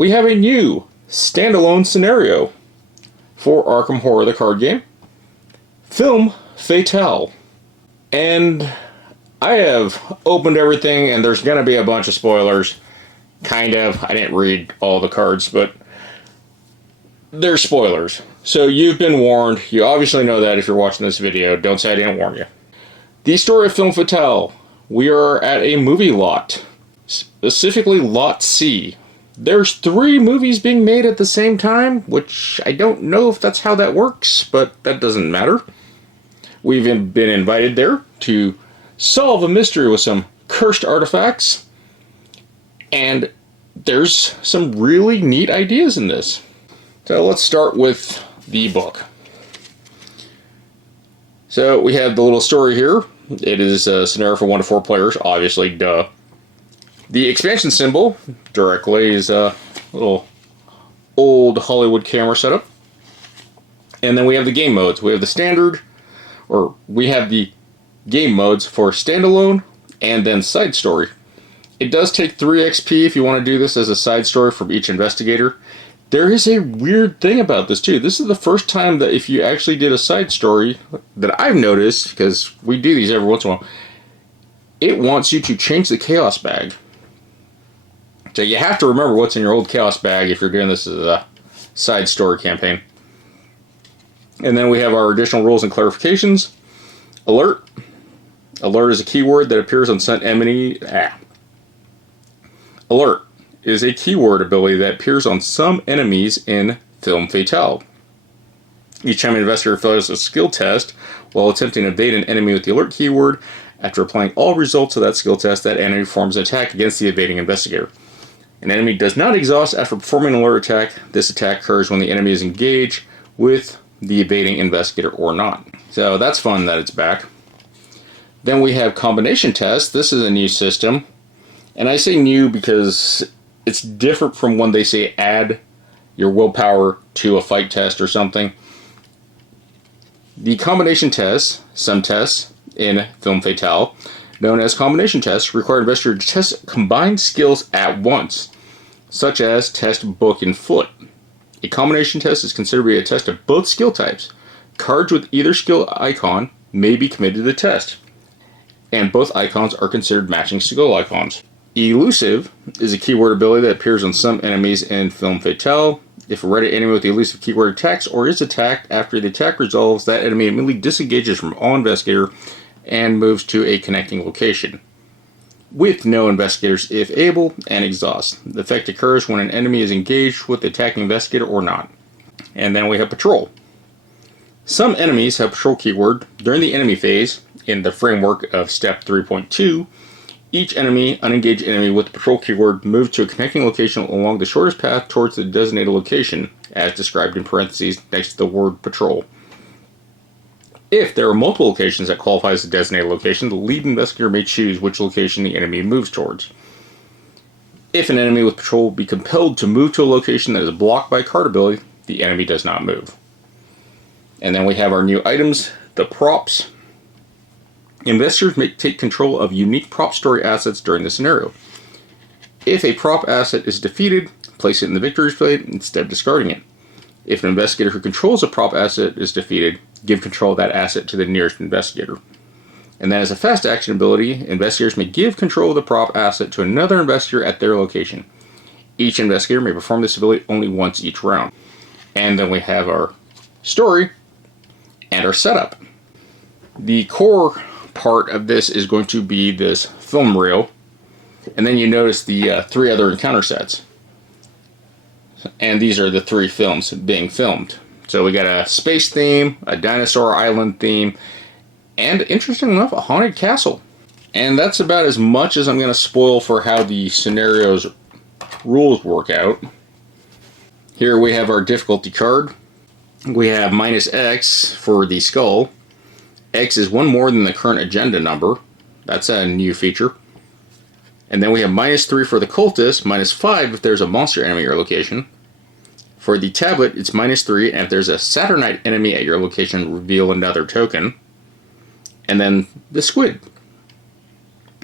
we have a new standalone scenario for Arkham Horror the card game, Film Fatale. And I have opened everything, and there's going to be a bunch of spoilers. Kind of. I didn't read all the cards, but there's spoilers. So you've been warned. You obviously know that if you're watching this video. Don't say I didn't warn you. The story of Film Fatale. We are at a movie lot, specifically Lot C. There's 3 movies being made at the same time, which I don't know if that's how that works, but that doesn't matter. We've been invited there to solve a mystery with some cursed artifacts, and there's some really neat ideas in this. So let's start with the book. So we have the little story here. It is a scenario for 1 to 4 players, obviously, duh. The expansion symbol directly is a little old Hollywood camera setup. And then we have the game modes. We have the standard, or we have the game modes for standalone and then side story. It does take 3 XP if you want to do this as a side story from each investigator. There is a weird thing about this too. This is the first time that if you actually did a side story that I've noticed, because we do these every once in a while, it wants you to change the chaos bag. So you have to remember what's in your old chaos bag if you're doing this as a side story campaign. And then we have our additional rules and clarifications. Alert. Alert is a keyword that appears on some enemy. Alert is a keyword ability that appears on some enemies in Film Fatale. Each time an investigator fails a skill test while attempting to evade an enemy with the alert keyword, after applying all results of that skill test, that enemy performs an attack against the evading investigator. An enemy does not exhaust after performing an alert attack. This attack occurs when the enemy is engaged with the evading investigator or not. So that's fun that it's back. Then we have combination tests. This is a new system. And I say new because it's different from when they say add your willpower to a fight test or something. The combination tests, some tests in Film Fatale, known as combination tests, require investigators to test combined skills at once, such as test book and foot. A combination test is considered to be a test of both skill types. Cards with either skill icon may be committed to the test, and both icons are considered matching skill icons. Elusive is a keyword ability that appears on some enemies in Film Fatale. If a ready enemy with the elusive keyword attacks or is attacked, after the attack resolves, that enemy immediately disengages from all investigator and moves to a connecting location, with no investigators if able, and exhaust. The effect occurs when an enemy is engaged with the attacking investigator or not. And then we have patrol. Some enemies have patrol keyword during the enemy phase. In the framework of step 3.2, each unengaged enemy with the patrol keyword moves to a connecting location along the shortest path towards the designated location, as described in parentheses next to the word patrol. If there are multiple locations that qualify as a designated location, the lead investigator may choose which location the enemy moves towards. If an enemy with patrol will be compelled to move to a location that is blocked by a card ability, the enemy does not move. And then we have our new items, the props. Investigators may take control of unique prop story assets during the scenario. If a prop asset is defeated, place it in the victory plate instead of discarding it. If an investigator who controls a prop asset is defeated, give control of that asset to the nearest investigator. And then as a fast action ability, investigators may give control of the prop asset to another investigator at their location. Each investigator may perform this ability only once each round. And then we have our story and our setup. The core part of this is going to be this film reel, and then you notice the 3 other encounter sets. And these are the 3 films being filmed. So we got a space theme, a dinosaur island theme, and interesting enough, a haunted castle. And that's about as much as I'm going to spoil for how the scenario's rules work out. Here we have our difficulty card. We have -X for the skull. X is 1 more than the current agenda number. That's a new feature. And then we have -3 for the cultist, -5 if there's a monster enemy at your location. For the tablet, it's -3, and if there's a Saturnite enemy at your location, reveal another token. And then the squid.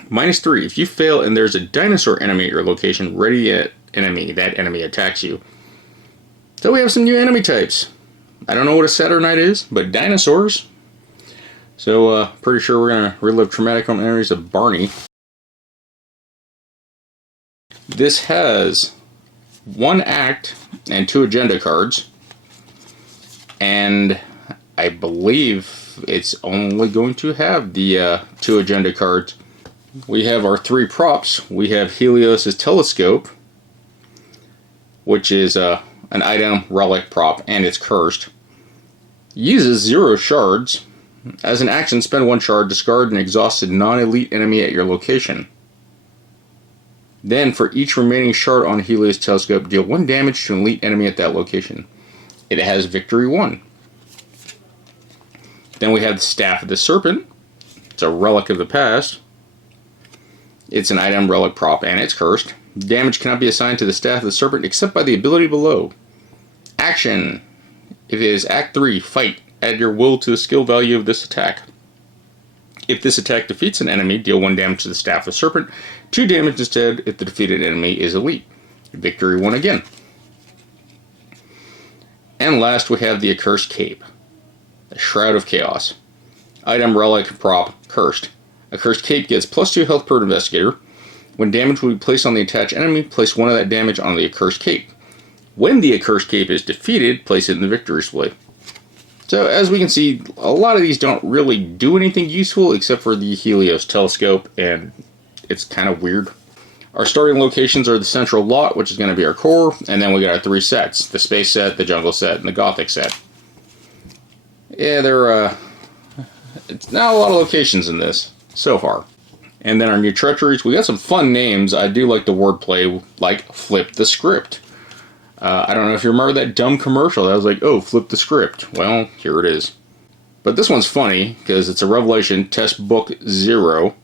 -3, if you fail and there's a dinosaur enemy at your location, ready enemy. That enemy attacks you. So we have some new enemy types. I don't know what a Saturnite is, but dinosaurs. So pretty sure we're going to relive traumatic memories of Barney. This has 1 act and 2 agenda cards. And I believe it's only going to have the 2 agenda cards. We have our 3 props. We have Helios' telescope, which is an item, relic, prop, and it's cursed. Uses 0 shards. As an action, spend 1 shard, discard an exhausted non-elite enemy at your location. Then, for each remaining shard on Helios' telescope, deal 1 damage to an elite enemy at that location. It has Victory 1. Then we have the Staff of the Serpent. It's a relic of the past. It's an item, relic, prop, and it's cursed. Damage cannot be assigned to the Staff of the Serpent except by the ability below. Action. If it is Act 3, fight. Add your will to the skill value of this attack. If this attack defeats an enemy, deal 1 damage to the Staff of the Serpent. 2 damage instead if the defeated enemy is elite. Victory 1 again. And last we have the Accursed Cape. The Shroud of Chaos. Item, relic, prop, cursed. Accursed Cape gets +2 health per investigator. When damage will be placed on the attached enemy, place 1 of that damage on the Accursed Cape. When the Accursed Cape is defeated, place it in the victory display. So as we can see, a lot of these don't really do anything useful except for the Helios telescope, and it's kind of weird. Our starting locations are the central lot, which is going to be our core, and then we got our 3 sets. The space set, the jungle set, and the gothic set. Yeah, it's not a lot of locations in this, so far. And then our new treacheries, we got some fun names. I do like the wordplay, like Flip the Script. I don't know if you remember that dumb commercial that was like, oh, flip the script. Well, here it is. But this one's funny, because it's a Revelation Test Book 0.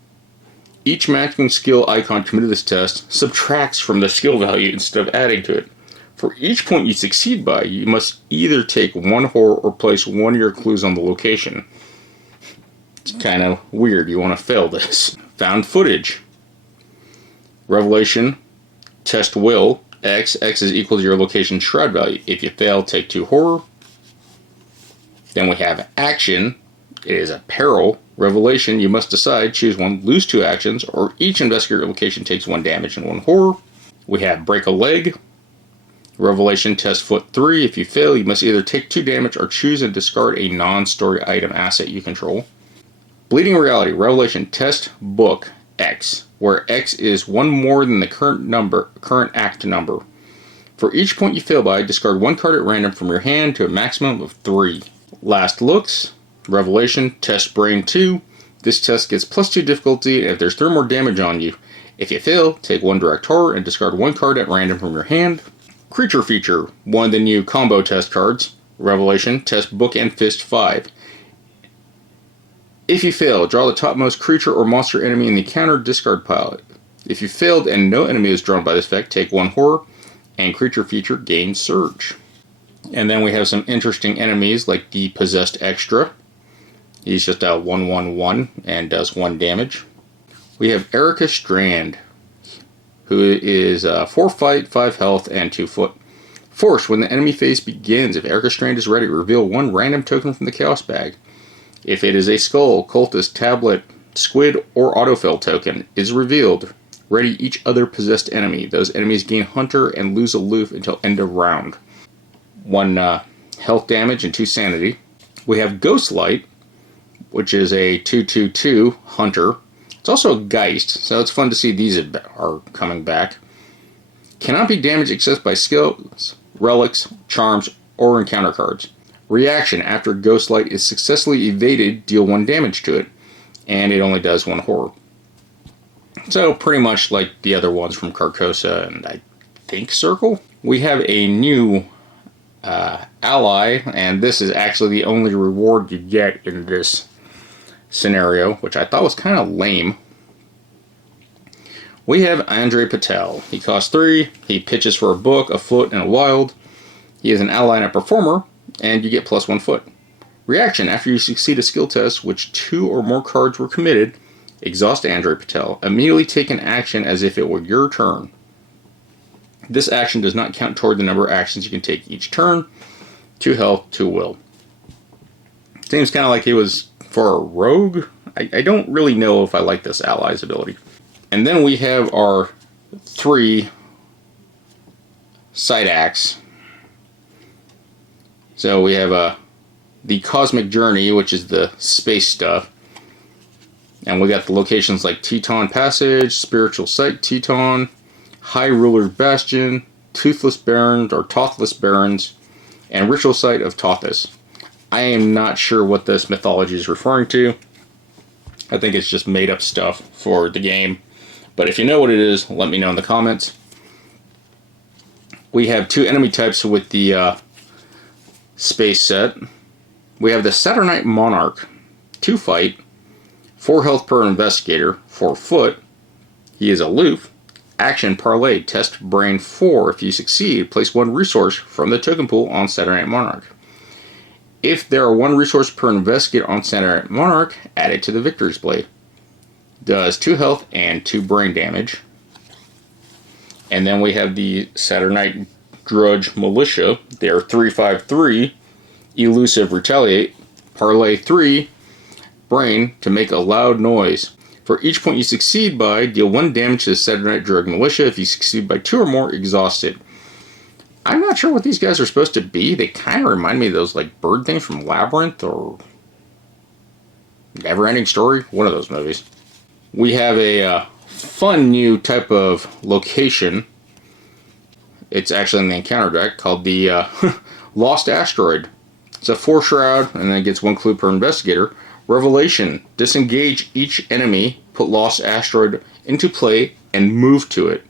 Each matching skill icon committed to this test subtracts from the skill value instead of adding to it. For each point you succeed by, you must either take 1 horror or place 1 of your clues on the location. It's kind of weird. You want to fail this. Found footage. Revelation Test Will. X is equal to your location shroud value. If you fail, take 2 horror. Then we have action. It is a peril. Revelation, you must decide, choose 1, lose 2 actions, or each investigator location takes 1 damage and 1 horror. We have break a leg. Revelation test foot 3. If you fail, you must either take 2 damage or choose and discard a non-story item asset you control. Bleeding reality. Revelation test book X, where X is 1 more than the current act number. For each point you fail by, discard 1 card at random from your hand to a maximum of 3. Last looks. Revelation Test Brain 2. This test gets +2 difficulty if there's 3 more damage on you. If you fail, take 1 direct horror and discard 1 card at random from your hand. Creature feature. 1 of the new combo test cards. Revelation Test Book and Fist 5. If you fail, draw the topmost creature or monster enemy in the counter discard pile. If you failed and no enemy is drawn by this effect, take 1 horror, and creature feature gains surge. And then we have some interesting enemies like the Possessed Extra. He's just a 1/1/1 and does 1 damage. We have Erica Strand, who is 4 fight, 5 health, and 2 foot. Force, when the enemy phase begins, if Erica Strand is ready, reveal 1 random token from the Chaos Bag. If it is a skull, cultist, tablet, squid, or autofill token is revealed, ready each other possessed enemy. Those enemies gain Hunter and lose Aloof until end of round. 1 health damage and 2 sanity. We have Ghostlight, which is a 2/2/2 Hunter. It's also a Geist, so it's fun to see these are coming back. Cannot be damaged except by skills, relics, charms, or encounter cards. Reaction, after Ghostlight is successfully evaded, deal 1 damage to it, and it only does 1 horror. So pretty much like the other ones from Carcosa and I think Circle. We have a new ally, and this is actually the only reward you get in this scenario, which I thought was kind of lame. We have Andre Patel. He costs 3, he pitches for a book, a foot, and a wild. He is an ally and a performer, and you get +1 foot. Reaction, after you succeed a skill test, which 2 or more cards were committed, exhaust Andre Patel. Immediately take an action as if it were your turn. This action does not count toward the number of actions you can take each turn. 2 health, 2 will. Seems kind of like he was for a rogue. I don't really know if I like this ally's ability. And then we have our 3 side acts. So we have the Cosmic Journey, which is the space stuff. And we got the locations like Teton Passage, Spiritual Sight Teton, High Ruler Bastion, Toothless Barrens or Tothless Barrens, and Ritual Site of Tothus. I am not sure what this mythology is referring to. I think it's just made up stuff for the game. But if you know what it is, let me know in the comments. We have 2 enemy types with the space set. We have the Saturnite Monarch, 2 fight, 4 health per investigator, 4 foot. He is aloof. Action parlay, test brain 4. If you succeed, place 1 resource from the token pool on Saturnite Monarch. If there are 1 resource per investigator on Saturnite Monarch, add it to the Victory's Blade. Does 2 health and 2 brain damage. And then we have the Saturnite Drudge Militia. They are 3/5/3, elusive retaliate, parlay 3, brain to make a loud noise. For each point you succeed by, deal 1 damage to the Saturnite Drudge Militia. If you succeed by 2 or more, exhaust it. I'm not sure what these guys are supposed to be. They kind of remind me of those like bird things from Labyrinth or Neverending Story. One of those movies. We have a fun new type of location. It's actually in the encounter deck called the Lost Asteroid. It's a 4 shroud and then it gets 1 clue per investigator. Revelation. Disengage each enemy, put Lost Asteroid into play, and move to it.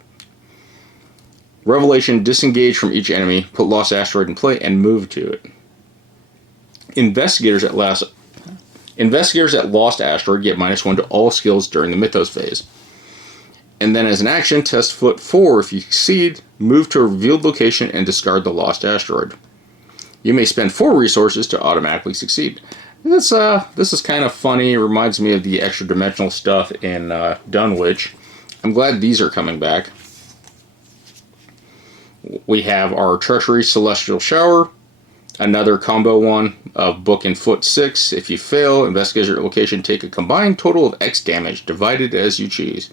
Revelation. Disengage from each enemy, put Lost Asteroid in play, and move to it. Investigators at Lost Asteroid get -1 to all skills during the Mythos phase. And then as an action, test foot 4. If you succeed, move to a revealed location and discard the Lost Asteroid. You may spend 4 resources to automatically succeed. This is kind of funny. It reminds me of the extra dimensional stuff in Dunwich. I'm glad these are coming back. We have our Treachery Celestial Shower. Another combo one of book and foot 6. If you fail, investigate your location, take a combined total of X damage, divided as you choose.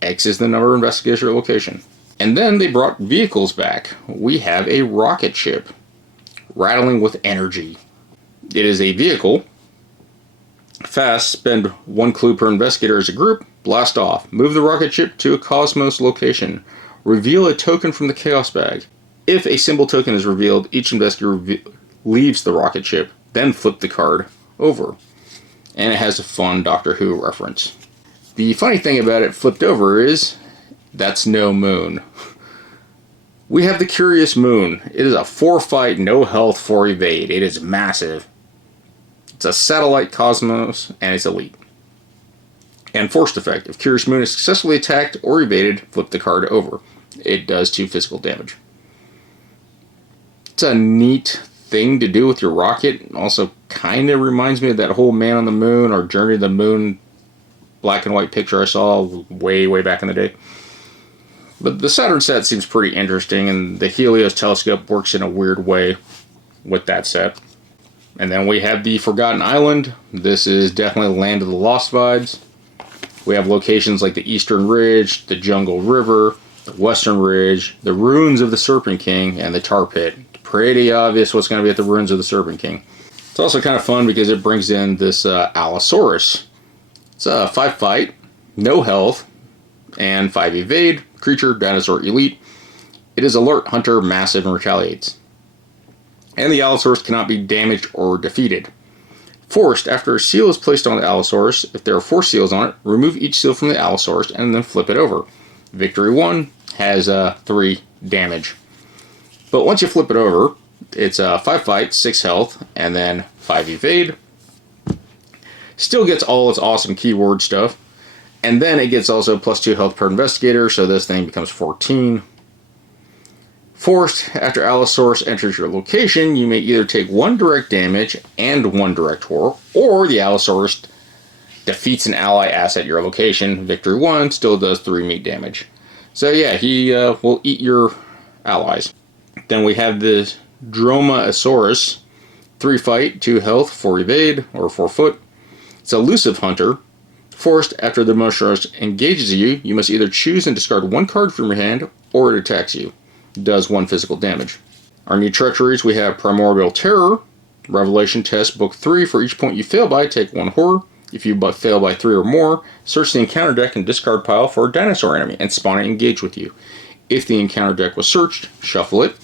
X is the number of investigate your location. And then they brought vehicles back. We have a rocket ship, rattling with energy. It is a vehicle. Fast, spend 1 clue per investigator as a group, blast off. Move the rocket ship to a Cosmos location. Reveal a token from the Chaos Bag. If a symbol token is revealed, each investigator leaves the rocket ship, then flip the card over. And it has a fun Doctor Who reference. The funny thing about it flipped over is, that's no moon. We have the Curious Moon. It is a 4 fight, no health, 4 evade. It is massive. It's a satellite cosmos, and it's elite. And forced effect. If Curious Moon is successfully attacked or evaded, flip the card over. It does 2 physical damage. It's a neat thing to do with your rocket. Also kind of reminds me of that whole Man on the Moon or Journey to the Moon black and white picture I saw way back in the day. But the Saturn set seems pretty interesting, and the Helios telescope works in a weird way with that set. And then we have the Forgotten Island. This is definitely Land of the Lost vibes. We have locations like the Eastern Ridge, the Jungle River, the Western Ridge, the Ruins of the Serpent King, and the Tar Pit. Pretty obvious what's going to be at the Ruins of the Serpent King. It's also kind of fun because it brings in this Allosaurus. It's a 5 fight, no health, and 5 evade. Creature, dinosaur, elite. It is alert, hunter, massive, and retaliates. And the Allosaurus cannot be damaged or defeated. Forced, after a seal is placed on the Allosaurus, if there are 4 seals on it, remove each seal from the Allosaurus and then flip it over. Victory 1 has 3 damage. But once you flip it over, it's 5 fight, 6 health, and then 5 evade. Still gets all its awesome keyword stuff. And then it gets also +2 health per investigator, so this thing becomes 14. Forced, after Allosaurus enters your location, you may either take 1 direct damage and 1 direct horror, or the Allosaurus defeats an ally asset at your location. Victory 1 still does 3 meat damage. So yeah, he will eat your allies. Then we have the Dromaeosaurus. 3 fight, 2 health, 4 evade, or 4 foot. It's an elusive hunter. Forced, after the Mosaurus engages you, you must either choose and discard 1 card from your hand, or it attacks you. It does 1 physical damage. Our new treacheries, we have Primordial Terror. Revelation test book 3. For each point you fail by, take 1 horror. If you fail by 3 or more, search the encounter deck and discard pile for a dinosaur enemy and spawn it engage with you. If the encounter deck was searched, shuffle it.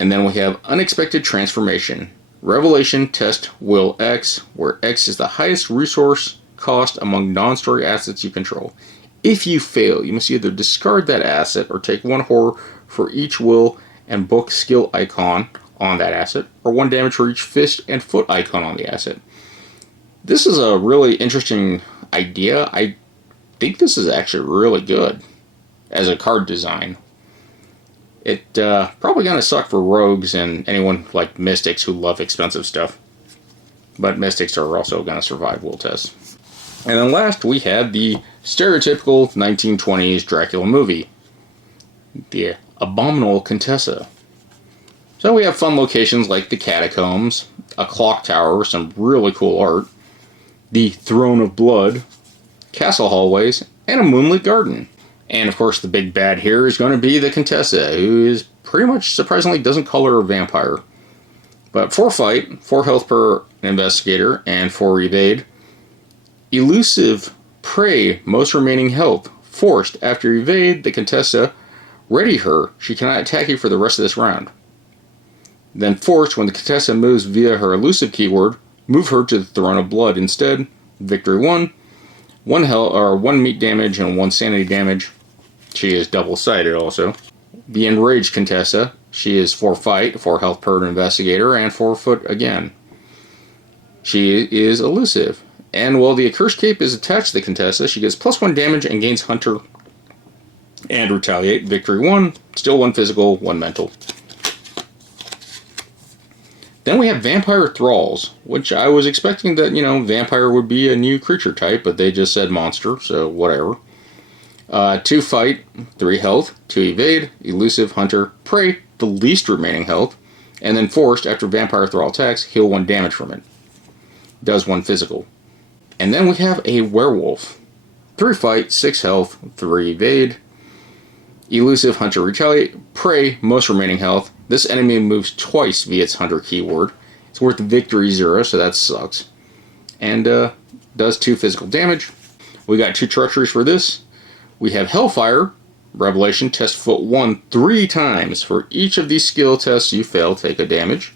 And then we have Unexpected Transformation. Revelation test will X, where X is the highest resource cost among non-story assets you control. If you fail, you must either discard that asset or take 1 horror for each will and book skill icon on that asset, or 1 damage for each fist and foot icon on the asset. This is a really interesting idea. I think this is actually really good as a card design. It probably gonna suck for rogues and anyone like mystics who love expensive stuff. But mystics are also gonna survive will tests. And then last we had the stereotypical 1920s Dracula movie. The Abominable Contessa. So we have fun locations like the catacombs, a clock tower, some really cool art, the Throne of Blood, castle hallways, and a moonlit garden. And of course the big bad here is going to be the Contessa, who is pretty much surprisingly doesn't call her a vampire. But 4 fight, 4 health per investigator, and 4 evade. Elusive prey, most remaining health. Forced, after evade, the Contessa, ready her. She cannot attack you for the rest of this round. Then forced, when the Contessa moves via her elusive keyword, move her to the Throne of Blood instead. Victory 1. 1 health, or 1 meat damage and 1 sanity damage. She is double-sided also. The Enraged Contessa. She is 4 fight, 4 health per investigator, and 4 foot again. She is elusive. And while the Accursed Cape is attached to the Contessa, she gets +1 damage and gains Hunter and Retaliate. Victory 1. Still 1 physical, 1 mental. Then we have Vampire Thralls, which I was expecting that, vampire would be a new creature type, but they just said monster, so whatever. 2 fight, 3 health, 2 evade, elusive, hunter, prey, the least remaining health, and then forced, after Vampire Thrall attacks, heal 1 damage from it. Does 1 physical. And then we have a werewolf. 3 fight, 6 health, 3 evade, elusive, hunter, retaliate, prey, most remaining health. This enemy moves twice via its hunter keyword. It's worth victory 0, so that sucks. And does 2 physical damage. We got 2 treacheries for this. We have Hellfire. Revelation, test foot 1 3 times. For each of these skill tests you fail, take a damage.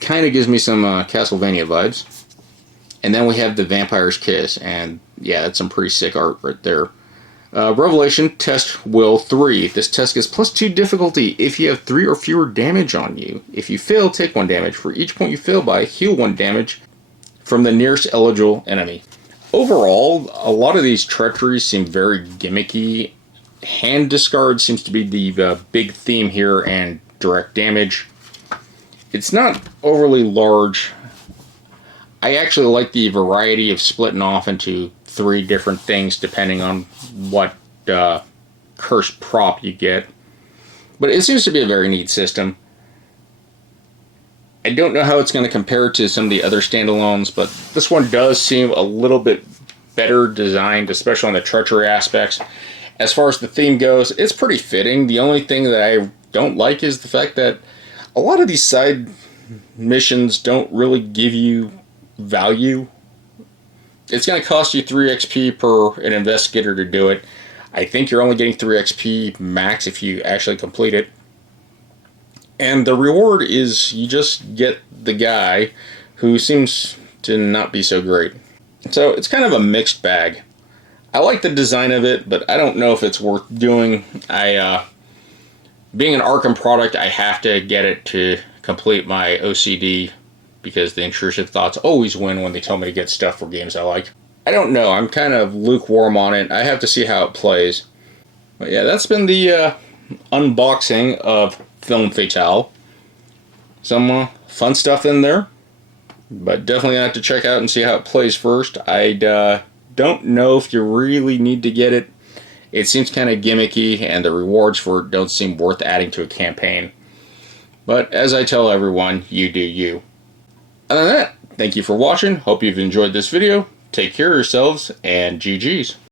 Kind of gives me some Castlevania vibes. And then we have the Vampire's Kiss. And yeah, that's some pretty sick art right there. Revelation, test will 3. This test gets +2 difficulty if you have 3 or fewer damage on you. If you fail, take 1 damage. For each point you fail by, heal 1 damage from the nearest eligible enemy. Overall, a lot of these treacheries seem very gimmicky. Hand discard seems to be the big theme here, and direct damage. It's not overly large. I actually like the variety of splitting off into 3 different things depending on what cursed prop you get. But it seems to be a very neat system. I don't know how it's going to compare to some of the other standalones, but this one does seem a little bit better designed, especially on the treachery aspects. As far as the theme goes, it's pretty fitting. The only thing that I don't like is the fact that a lot of these side missions don't really give you value. It's going to cost you 3 XP per an investigator to do it. I think you're only getting 3 XP max if you actually complete it. And the reward is you just get the guy who seems to not be so great. So it's kind of a mixed bag. I like the design of it, but I don't know if it's worth doing. Being an Arkham product, I have to get it to complete my OCD, because the intrusive thoughts always win when they tell me to get stuff for games I like. I don't know. I'm kind of lukewarm on it. I have to see how it plays. But yeah, that's been the unboxing of Film Fatale. Some fun stuff in there, but definitely have to check out and see how it plays first. I don't know if you really need to get it It seems kind of gimmicky, and the rewards for it don't seem worth adding to a campaign. But as I tell everyone, you do you. Other than that, thank you for watching. Hope you've enjoyed this video. Take care of yourselves, and GG's.